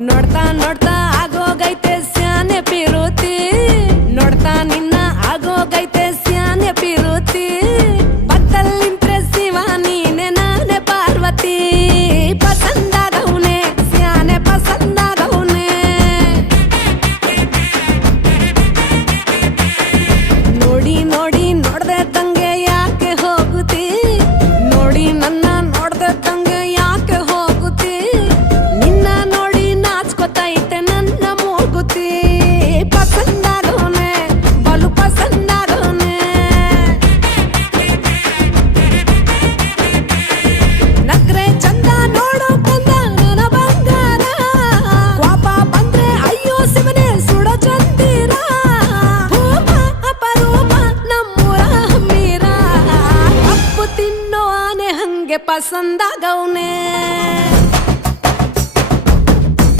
ನೋಡ್ತಾ ನೋಡ್ತಾ ಆಗೋಗೈತೆ ಸ್ಯಾನೆ ಪಿರುತಿ ನೋಡ್ತಾ ನಿನ್ನ ಆಗೋಗೈತೆ ಸ್ಯಾನೆ ಪಿರುತಿ ಪಕ್ಕಲ್ಲಿಂತ್ರೆ ಶಿವ ನೀನೆ ನಾನೇ ಪಾರ್ವತಿ ಪಸಂದಾಗವ್ನೆ ಸ್ಯಾನೆ ಪಸಂದಾಗವ್ನೆ ನೋಡಿ ನೋಡಿ ನೋಡ್ದೆ ತಂಗೆ ಯಾಕೆ ಹೋಗುತ್ತಿ ನೋಡಿ ನನ್ನ ನೋಡ್ದೆ ತಂಗೆ ಯಾಕೆ ಹೋಗುತ್ತಿ ನಿನ್ನ ನೋಡಿ ನಾಚ್ಕೋತೈತೆ ನನ್ನ ಮೂಗುತಿ ಪಸಂದಾಗವ್ನೆ ಬಲು ಪಸಂದಾಗವ್ನೆ ನಕ್ರೆ ಚಂದ ನೋಡೋ ಕಂದ ನನ್ನ ಬಂಗಾರ ಕೋಪ ಬಂದ್ರೆ ಅಯ್ಯೋ ಶಿವನೇ ಸುಡೋ ಚಂದಿರ ಭೂಮ ಅಪರೂಪ ನಮ್ಮೂರ ಹಮ್ಮೀರ ಕಪ್ಪು ತಿನ್ನೋ ಆನೆ ಹಂಗೆ ಪಸಂದಾಗವ್ನೆ